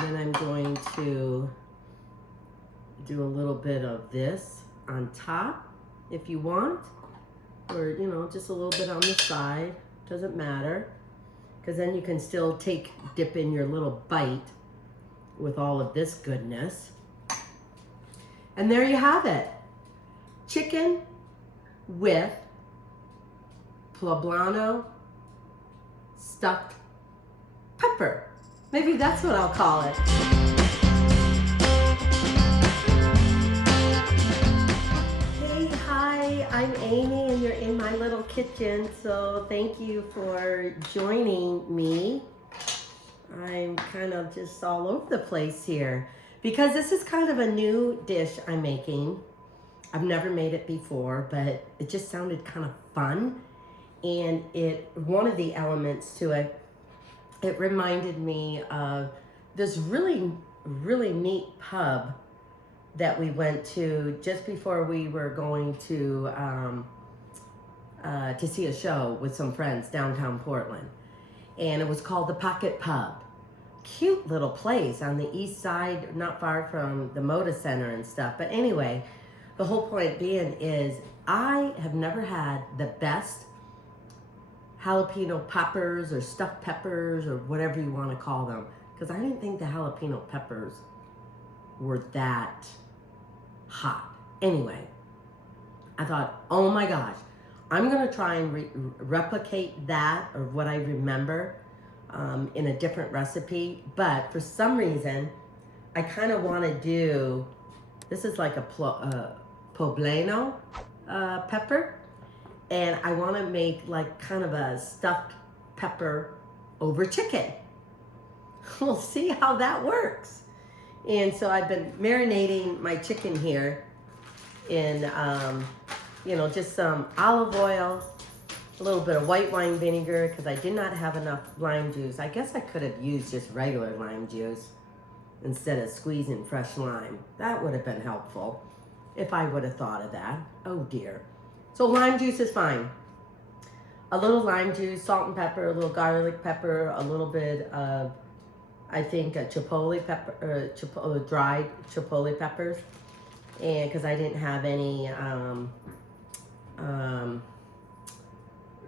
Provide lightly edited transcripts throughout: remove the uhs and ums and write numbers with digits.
And then I'm going to do a little bit of this on top if you want, or you know, just a little bit on the side, doesn't matter, because then you can still dip in your little bite with all of this goodness. And there you have it. Chicken with Poblano stuffed pepper. Maybe that's what I'll call it. Hey, hi, I'm Amy and you're in my little kitchen. So thank you for joining me. I'm kind of just all over the place here because this is kind of a new dish I'm making. I've never made it before, but it just sounded kind of fun. And one of the elements to it, it reminded me of this really, really neat pub that we went to just before we were going to see a show with some friends downtown Portland. And it was called the Pocket Pub. Cute little place on the east side, not far from the Moda Center and stuff. But anyway, the whole point being is I have never had the best jalapeno peppers or stuffed peppers or whatever you want to call them, because I didn't think the jalapeno peppers were that hot. Anyway, I thought, oh my gosh, I'm going to try and replicate that or what I remember in a different recipe. But for some reason, I kind of want to do, this is like a Poblano pepper. And I want to make like kind of a stuffed pepper over chicken. We'll see how that works. And so I've been marinating my chicken here in, you know, just some olive oil, a little bit of white wine vinegar because I did not have enough lime juice. I guess I could have used just regular lime juice instead of squeezing fresh lime. That would have been helpful if I would have thought of that. Oh dear. So lime juice is fine. A little lime juice, salt and pepper, a little garlic pepper, a little bit of, I think, chipotle pepper, dried chipotle peppers, and because I didn't have any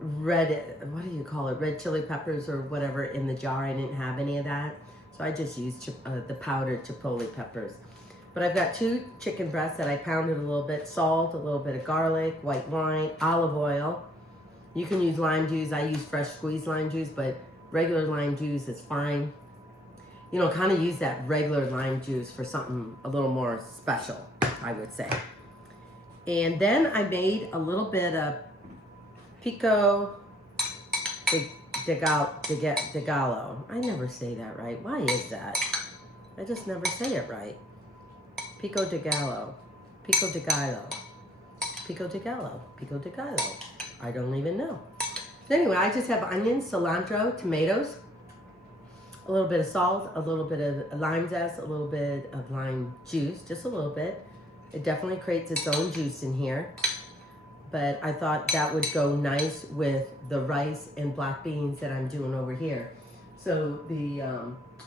red, what do you call it, red chili peppers or whatever in the jar. I didn't have any of that, so I just used the powdered chipotle peppers. But I've got 2 chicken breasts that I pounded a little bit, salt, a little bit of garlic, white wine, olive oil. You can use lime juice. I use fresh squeezed lime juice, but regular lime juice is fine. You know, kind of use that regular lime juice for something a little more special, I would say. And then I made a little bit of pico de gallo. I never say that right. Why is that? I just never say it right. Pico de gallo, pico de gallo, pico de gallo, pico de gallo. I don't even know. But anyway, I just have onions, cilantro, tomatoes, a little bit of salt, a little bit of lime zest, a little bit of lime juice, just a little bit. It definitely creates its own juice in here. But I thought that would go nice with the rice and black beans that I'm doing over here. So the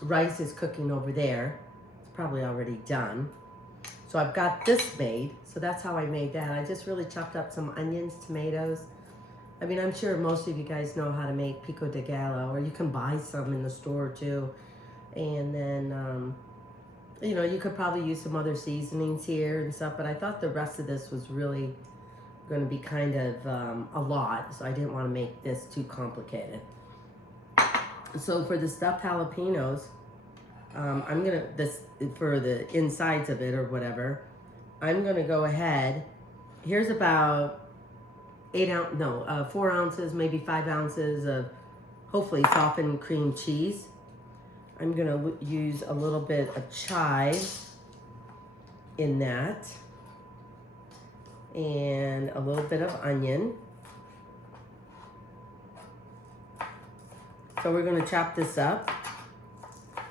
rice is cooking over there. It's probably already done. So I've got this made, so that's how I made that. I just really chopped up some onions, tomatoes. I mean, I'm sure most of you guys know how to make pico de gallo, or you can buy some in the store too. And then, you know, you could probably use some other seasonings here and stuff, but I thought the rest of this was really going to be kind of a lot, so I didn't want to make this too complicated. So for the stuffed jalapenos, I'm gonna, for the insides of it or whatever, I'm gonna go ahead. Here's about 4 ounces, maybe 5 ounces of hopefully softened cream cheese. I'm gonna use a little bit of chive in that, and a little bit of onion. So we're gonna chop this up.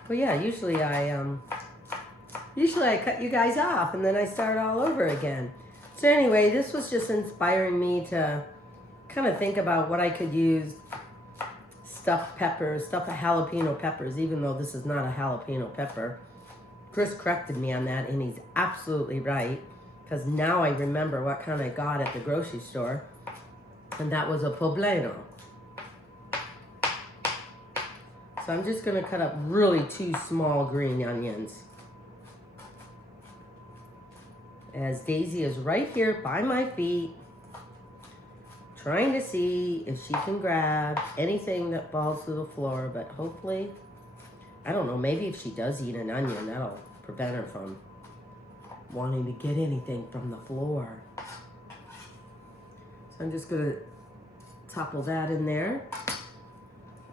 Well, yeah, usually I cut you guys off and then I start all over again. So anyway, this was just inspiring me to kind of think about what I could use stuffed peppers, stuffed jalapeno peppers, even though this is not a jalapeno pepper. Chris corrected me on that, and he's absolutely right, because now I remember what kind I got at the grocery store, and that was a Poblano. So I'm just going to cut up really 2 small green onions. As Daisy is right here by my feet, trying to see if she can grab anything that falls to the floor, but hopefully, I don't know, maybe if she does eat an onion, that'll prevent her from wanting to get anything from the floor. So I'm just going to topple that in there.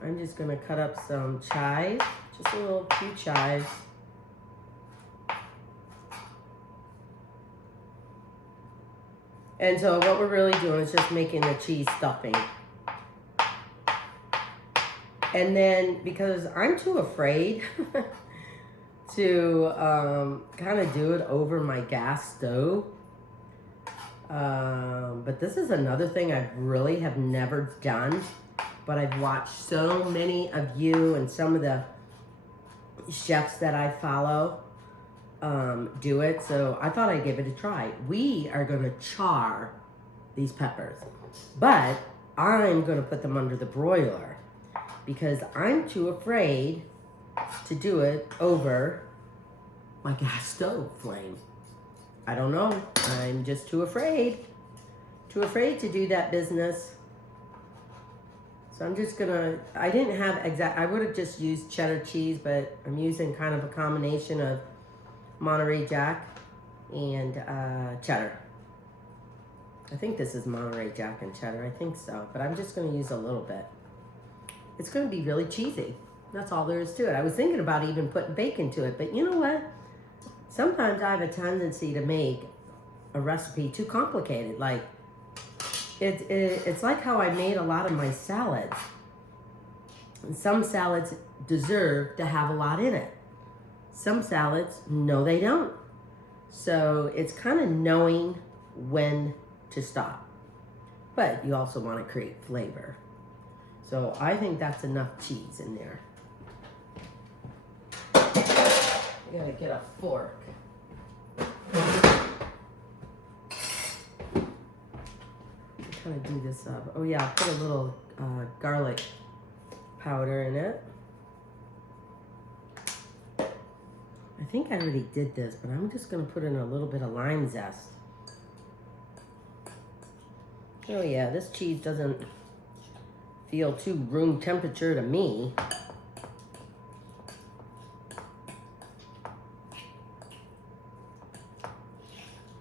I'm just going to cut up some chives, just a few chives. And so what we're really doing is just making the cheese stuffing. And then, because I'm too afraid to kind of do it over my gas stove. But this is another thing I really have never done. But I've watched so many of you and some of the chefs that I follow do it. So I thought I'd give it a try. We are going to char these peppers. But I'm going to put them under the broiler, because I'm too afraid to do it over my gas stove flame. I don't know. I'm just too afraid. Too afraid to do that business. So I'm just gonna, I didn't have I would have just used cheddar cheese, but I'm using kind of a combination of Monterey Jack and cheddar. I think this is Monterey Jack and cheddar, I think so, but I'm just gonna use a little bit. It's gonna be really cheesy. That's all there is to it. I was thinking about even putting bacon to it, but you know what? Sometimes I have a tendency to make a recipe too complicated. Like, it's like how I made a lot of my salads. And some salads deserve to have a lot in it. Some salads, no, they don't. So it's kind of knowing when to stop. But you also want to create flavor. So I think that's enough cheese in there. I gotta get a fork. Kind of do this up. Oh yeah, I'll put a little garlic powder in it. I think I already did this, but I'm just gonna put in a little bit of lime zest. Oh yeah, this cheese doesn't feel too room temperature to me.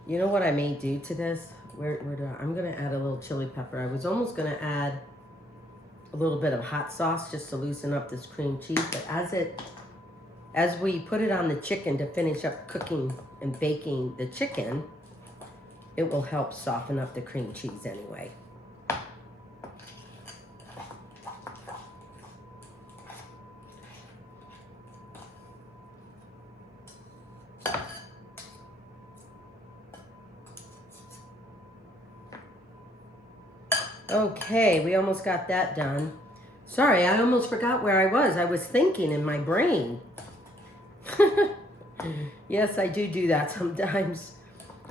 You know what I may do to this? I'm gonna add a little chili pepper. I was almost gonna add a little bit of hot sauce just to loosen up this cream cheese, but as we put it on the chicken to finish up cooking and baking the chicken, it will help soften up the cream cheese anyway. Okay, we almost got that done. Sorry, I almost forgot where I was. I was thinking in my brain. Yes, I do that sometimes.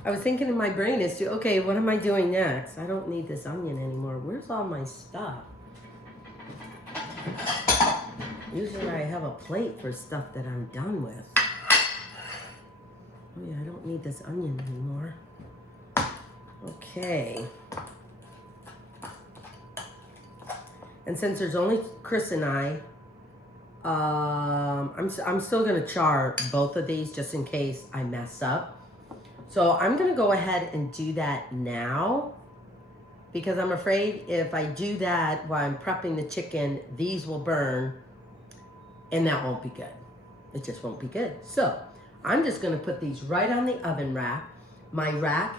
I was thinking in my brain as to, okay, what am I doing next? I don't need this onion anymore. Where's all my stuff? Usually I have a plate for stuff that I'm done with. Oh yeah, I don't need this onion anymore. Okay. And since there's only Chris and I, I'm still gonna char both of these just in case I mess up. So I'm gonna go ahead and do that now, because I'm afraid if I do that while I'm prepping the chicken, these will burn and that won't be good. It just won't be good. So I'm just gonna put these right on the oven rack. My rack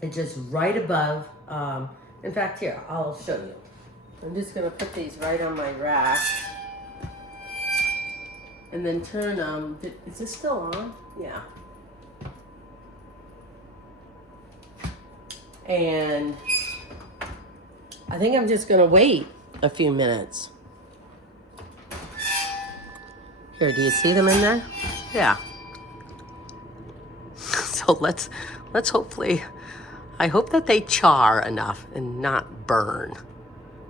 is just right above, in fact, here, I'll show you. I'm just gonna put these right on my rack and then turn them. Is this still on? Yeah. And I think I'm just gonna wait a few minutes. Here, do you see them in there? Yeah. So let's hopefully, I hope that they char enough and not burn.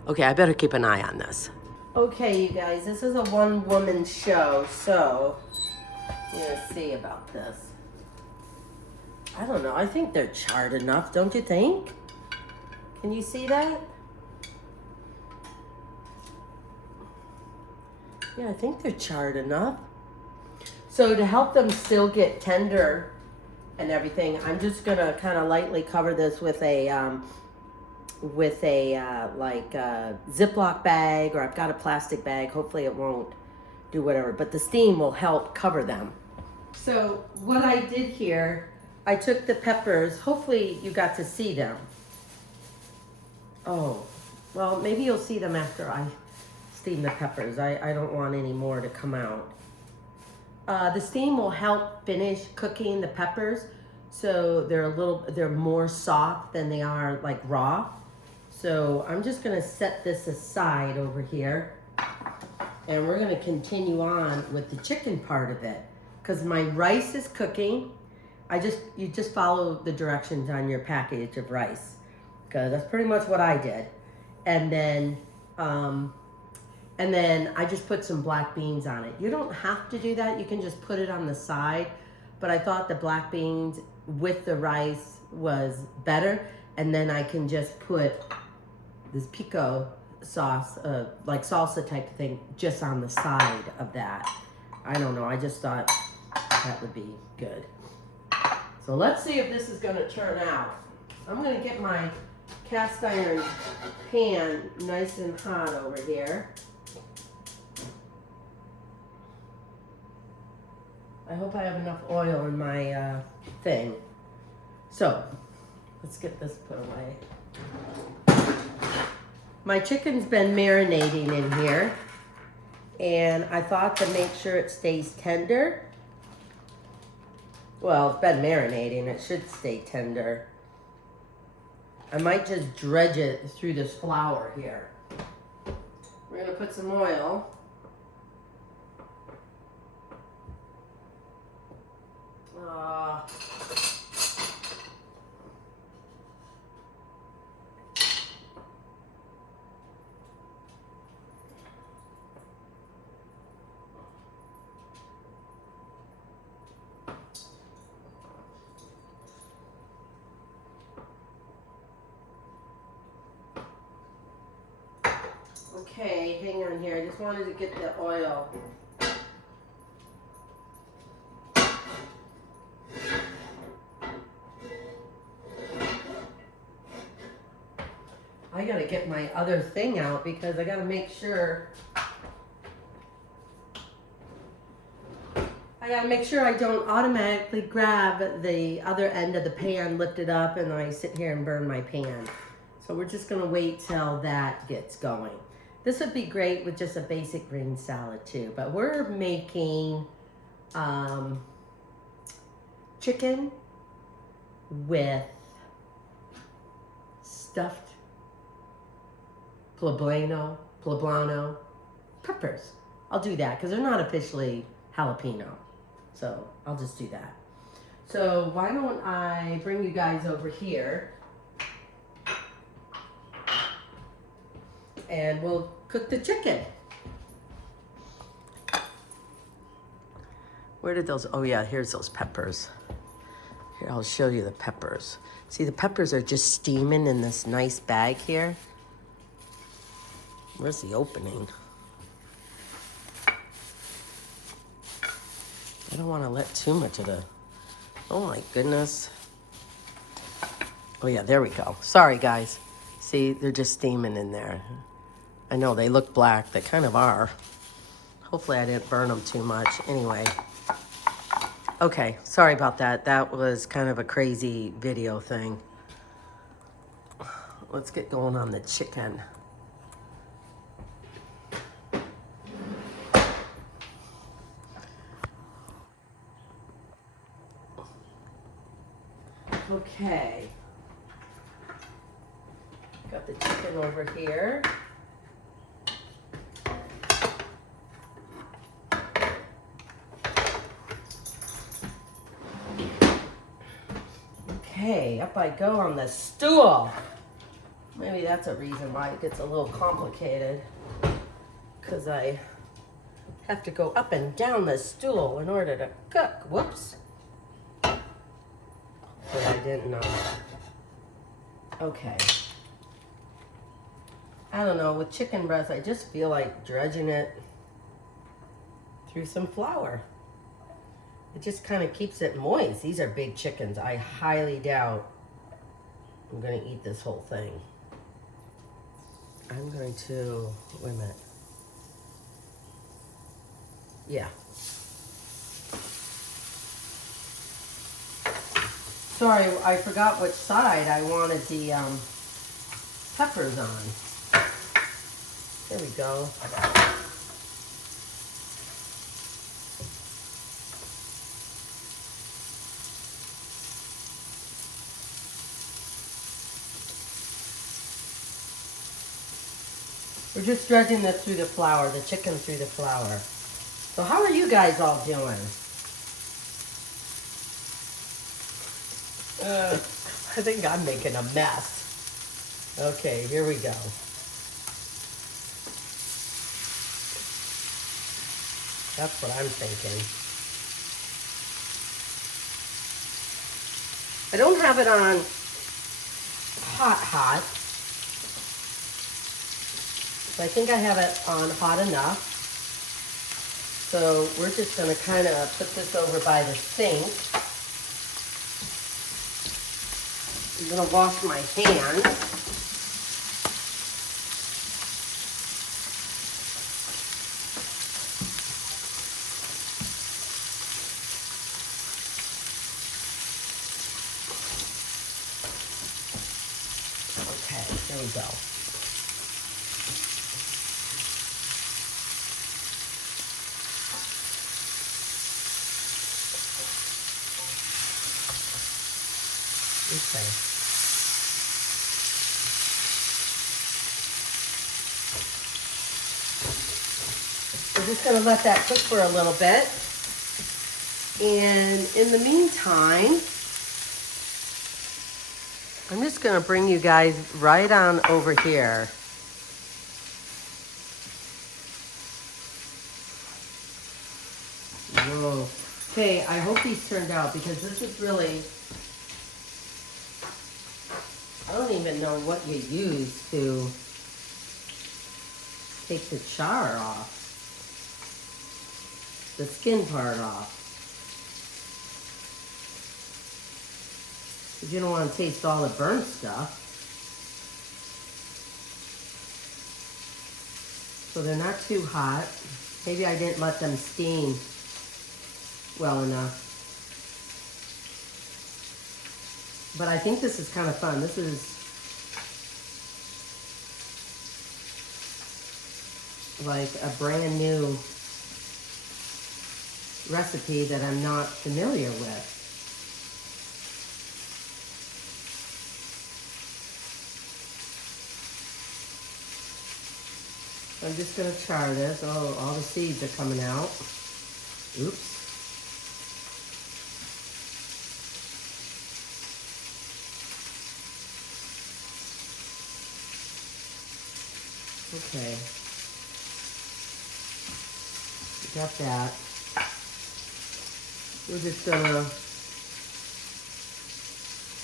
Okay, I better keep an eye on this. Okay, you guys, this is a one-woman show, so I'm gonna see about this. I don't know, I think they're charred enough, don't you think? Can you see that? Yeah, I think they're charred enough. So to help them still get tender and everything, I'm just gonna kind of lightly cover this with a Ziploc bag, or I've got a plastic bag. Hopefully it won't do whatever, but the steam will help cover them. So what I did here, I took the peppers. Hopefully you got to see them. Oh, well, maybe you'll see them after I steam the peppers. I don't want any more to come out. The steam will help finish cooking the peppers, so they're more soft than they are like raw. So I'm just gonna set this aside over here, and we're gonna continue on with the chicken part of it, because my rice is cooking. You just follow the directions on your package of rice, because that's pretty much what I did. And then I just put some black beans on it. You don't have to do that. You can just put it on the side. But I thought the black beans with the rice was better. And then I can just put this pico sauce, like salsa type of thing, just on the side of that. I don't know. I just thought that would be good. So let's see if this is going to turn out. I'm going to get my cast iron pan nice and hot over here. I hope I have enough oil in my thing. So let's get this put away. My chicken's been marinating in here, and I thought to make sure it stays tender. Well, it's been marinating, it should stay tender. I might just dredge it through this flour here. We're gonna put some oil. Okay, hang on here. I just wanted to get the oil. I gotta get my other thing out because I gotta make sure I don't automatically grab the other end of the pan, lift it up, and I sit here and burn my pan. So we're just gonna wait till that gets going. This would be great with just a basic green salad too, but we're making chicken with stuffed poblano peppers. I'll do that because they're not officially jalapeno. So I'll just do that. So why don't I bring you guys over here and we'll cook the chicken. Where did those, oh yeah, here's those peppers. Here, I'll show you the peppers. See, the peppers are just steaming in this nice bag here. Where's the opening? I don't want to let too much of the, oh my goodness. Oh yeah, there we go. Sorry guys. See, they're just steaming in there. I know they look black, they kind of are. Hopefully I didn't burn them too much. Anyway. Okay, sorry about that. That was kind of a crazy video thing. Let's get going on the chicken. Okay. Got the chicken over here. Okay, up I go on the stool. Maybe that's a reason why it gets a little complicated, because I have to go up and down the stool in order to cook. Whoops. But I didn't know. Okay. I don't know, with chicken breast, I just feel like dredging it through some flour. It just kind of keeps it moist. These are big chickens. I highly doubt I'm going to eat this whole thing. I'm going to, wait a minute. Yeah. Sorry, I forgot which side I wanted the peppers on. There we go. We're just dredging this through the flour, the chicken through the flour. So how are you guys all doing? I think I'm making a mess. Okay, here we go. That's what I'm thinking. I don't have it on hot. I think I have it on hot enough. So we're just going to kind of put this over by the sink. I'm going to wash my hands. Okay, there we go. Okay. We're just going to let that cook for a little bit. And in the meantime, I'm just going to bring you guys right on over here. Whoa. Okay, I hope these turned out, because this is really, I don't even know what you use to take the char off, the skin part off. Because you don't want to taste all the burnt stuff. So they're not too hot. Maybe I didn't let them steam well enough. But I think this is kind of fun. This is like a brand new recipe that I'm not familiar with. I'm just going to char this. Oh, all the seeds are coming out. Oops. Okay. Got that. We're just going to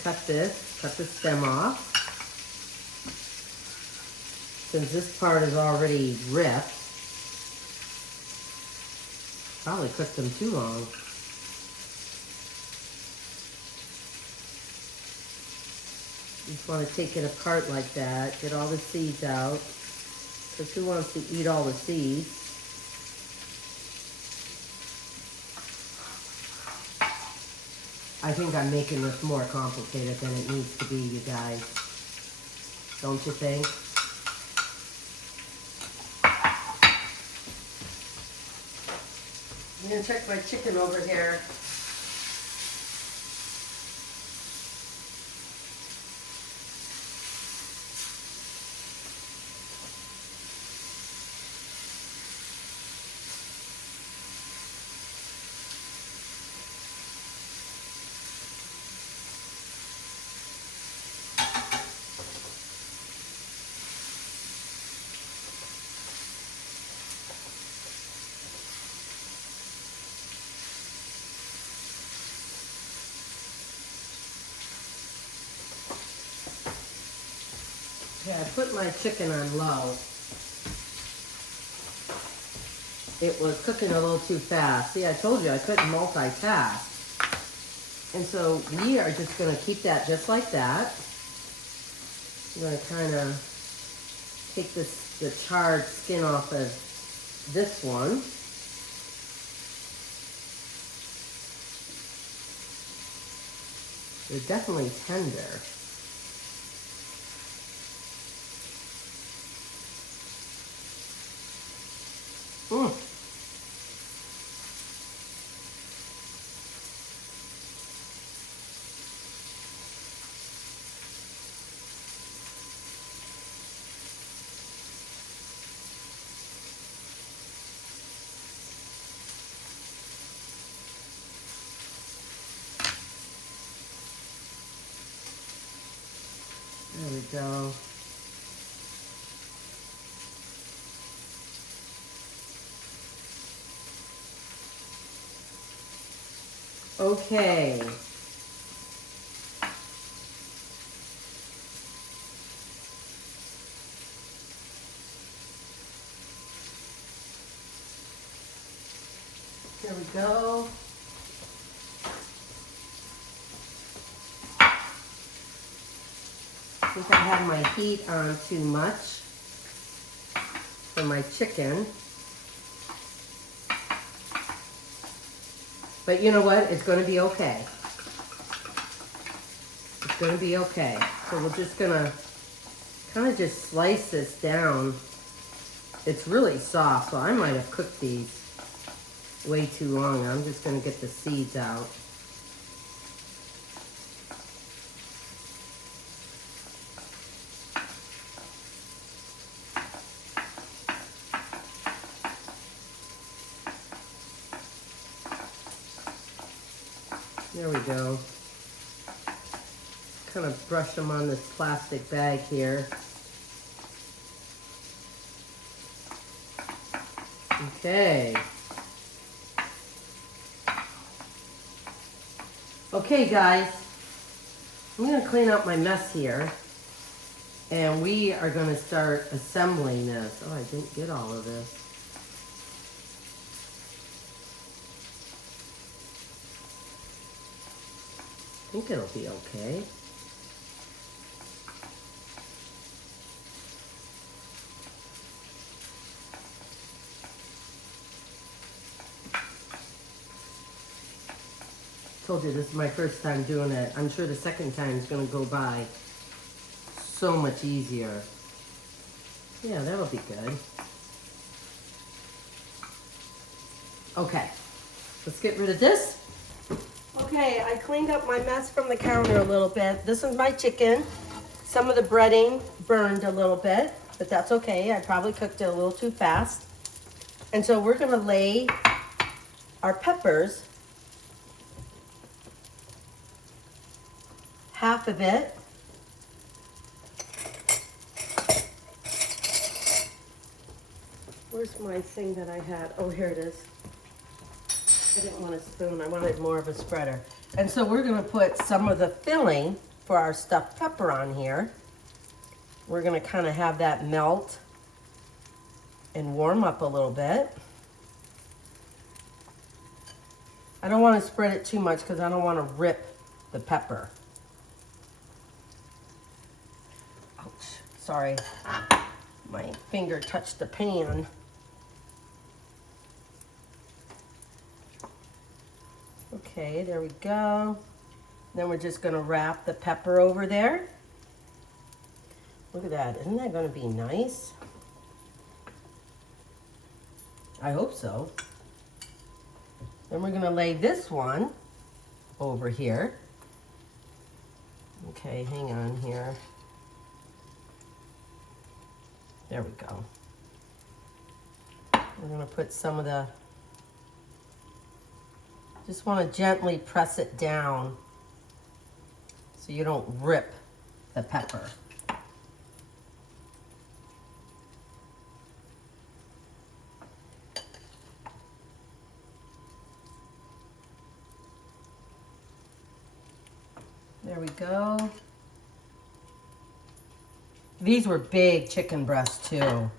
cut the stem off. Since this part is already ripped, probably cooked them too long. Just want to take it apart like that, get all the seeds out, because who wants to eat all the seeds? I think I'm making this more complicated than it needs to be, you guys. Don't you think? I'm going to check my chicken over here. Okay, I put my chicken on low. It was cooking a little too fast. See, I told you I couldn't multitask. And so we are just gonna keep that just like that. I'm gonna kind of take the charred skin off of this one. They're definitely tender. There we go. Okay. There we go. I think I have my heat on too much for my chicken. But you know what? It's going to be okay. It's going to be okay. So we're just going to kind of just slice this down. It's really soft, so I might have cooked these way too long. I'm just going to get the seeds out. There we go. Kind of brush them on this plastic bag here. Okay. Okay, guys. I'm going to clean up my mess here. And we are going to start assembling this. Oh, I didn't get all of this. I think it'll be okay. Told you this is my first time doing it. I'm sure the second time is going to go by so much easier. Yeah, that'll be good. Okay, let's get rid of this. Okay, I cleaned up my mess from the counter a little bit. This is my chicken. Some of the breading burned a little bit, but that's okay. I probably cooked it a little too fast. And so we're gonna lay our peppers, half of it. Where's my thing that I had? Oh, here it is. I didn't want a spoon, I wanted more of a spreader. And so we're gonna put some of the filling for our stuffed pepper on here. We're gonna kind of have that melt and warm up a little bit. I don't want to spread it too much because I don't want to rip the pepper. Ouch, sorry. My finger touched the pan. Okay, there we go. Then we're just gonna wrap the pepper over there. Look at that, isn't that gonna be nice? I hope so. Then we're gonna lay this one over here. Okay, hang on here. There we go. We're gonna put some of the, just wanna gently press it down so you don't rip the pepper. There we go. These were big chicken breasts too.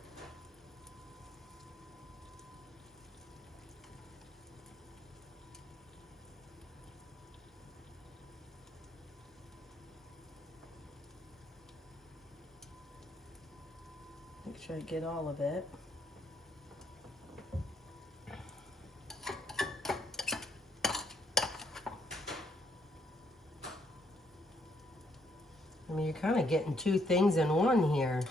Make sure I get all of it. I mean, you're kind of getting two things in one here.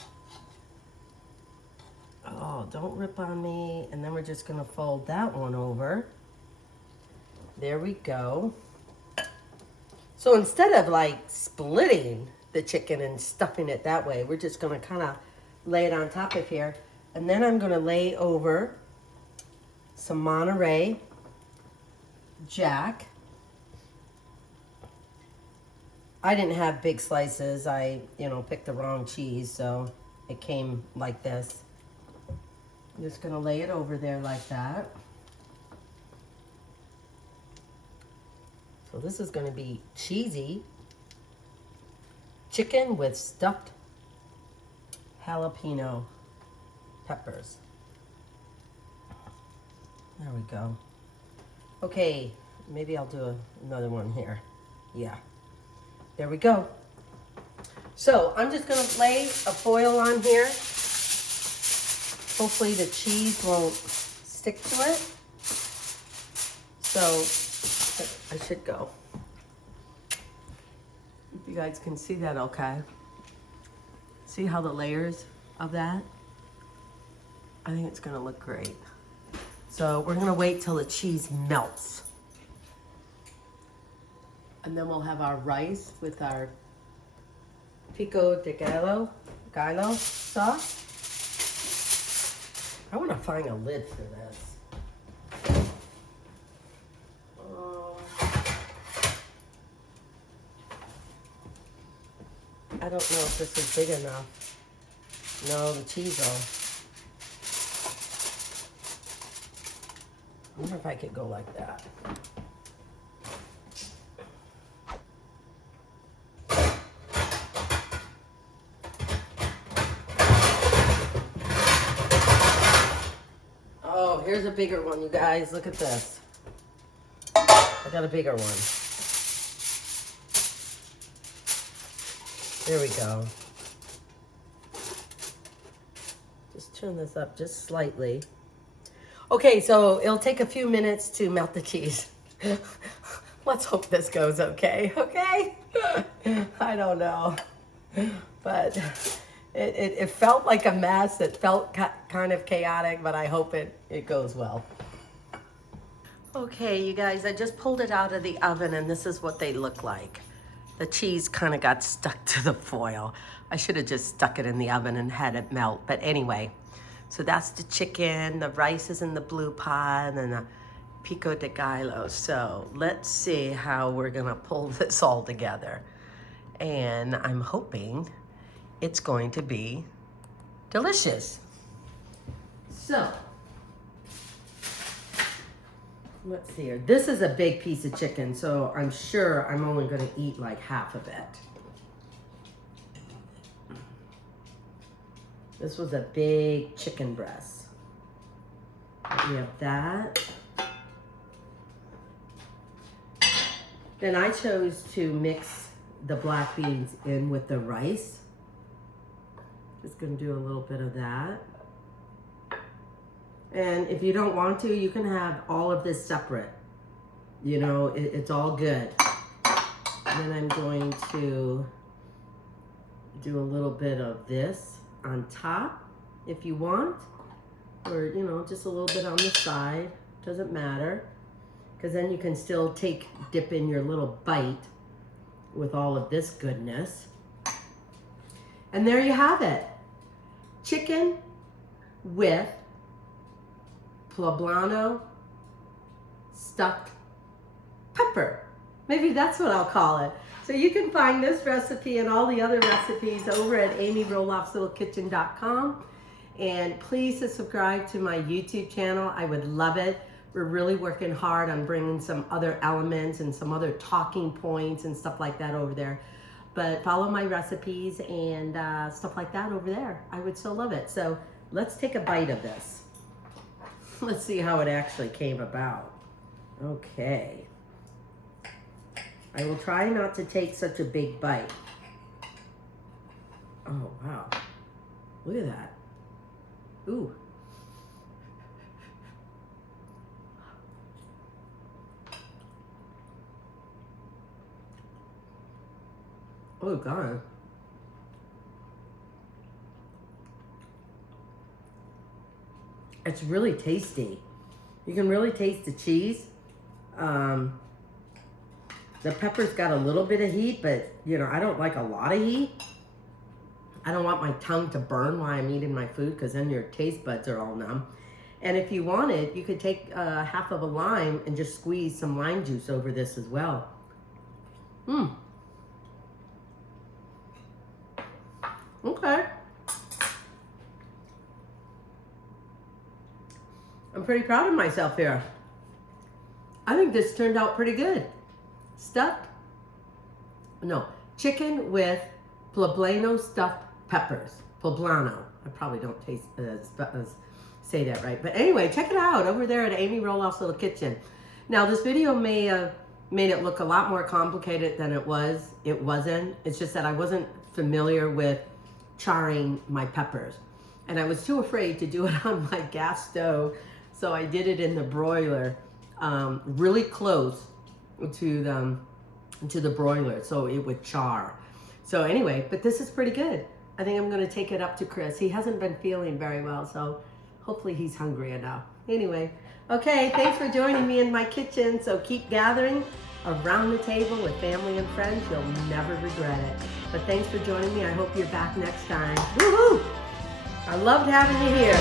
Oh, don't rip on me. And then we're just gonna fold that one over. There we go. So instead of like splitting the chicken and stuffing it that way, we're just gonna kind of lay it on top of here. And then I'm gonna lay over some Monterey Jack. I didn't have big slices. I, picked the wrong cheese, so it came like this. I'm just gonna lay it over there like that. So this is gonna be cheesy chicken with stuffed jalapeno peppers. There we go. Okay, maybe I'll do another one here. Yeah. There we go. So I'm just gonna lay a foil on here. Hopefully the cheese won't stick to it. So I should go. If you guys can see that okay. See how the layers of that? I think it's gonna look great. So we're gonna wait till the cheese melts. And then we'll have our rice with our pico de gallo sauce. I want to find a lid for this. I don't know if this is big enough. No, the cheese will. I wonder if I could go like that. Oh, here's a bigger one, you guys. Look at this. I got a bigger one. There we go. Just turn this up just slightly. Okay, so it'll take a few minutes to melt the cheese. Let's hope this goes okay, okay? I don't know. But it felt like a mess. It felt kind of chaotic, but I hope it goes well. Okay, you guys, I just pulled it out of the oven and this is what they look like. The cheese kind of got stuck to the foil. I should have just stuck it in the oven and had it melt, but anyway. So that's the chicken, the rice is in the blue pot, and the pico de gallo. So let's see how we're gonna pull this all together. And I'm hoping it's going to be delicious. So, let's see here. This is a big piece of chicken, so I'm sure I'm only gonna eat like half of it. This was a big chicken breast. We have that. Then I chose to mix the black beans in with the rice. Just gonna do a little bit of that. And if you don't want to, you can have all of this separate. It's all good. And then I'm going to do a little bit of this on top if you want, or just a little bit on the side, doesn't matter, because then you can still dip in your little bite with all of this goodness. And there you have it, chicken with poblano stuffed pepper. Maybe that's what I'll call it. So you can find this recipe and all the other recipes over at amyRoloffsLittleKitchen.com. And please subscribe to my YouTube channel. I would love it. We're really working hard on bringing some other elements and some other talking points and stuff like that over there. But follow my recipes and stuff like that over there. I would so love it. So let's take a bite of this. Let's see how it actually came about. Okay. I will try not to take such a big bite. Oh, wow. Look at that. Ooh. Oh, God. It's really tasty. You can really taste the cheese. The pepper's got a little bit of heat, but, you know, I don't like a lot of heat. I don't want my tongue to burn while I'm eating my food because then your taste buds are all numb. And if you wanted, you could take half of a lime and just squeeze some lime juice over this as well. Mmm. Okay. I'm pretty proud of myself here. I think this turned out pretty good. Chicken with Poblano stuffed peppers. Poblano. I probably don't say that right. But anyway, check it out over there at Amy Roloff's Little Kitchen. Now, this video may have made it look a lot more complicated than it was. It wasn't. It's just that I wasn't familiar with charring my peppers. And I was too afraid to do it on my gas stove. So I did it in the broiler, really close to the broiler so it would char. So anyway, but this is pretty good. I think I'm going to take it up to Chris. He hasn't been feeling very well, so hopefully he's hungry enough. Anyway, okay, thanks for joining me in my kitchen. So keep gathering around the table with family and friends. You'll never regret it. But thanks for joining me. I hope you're back next time. Woohoo! I loved having you here.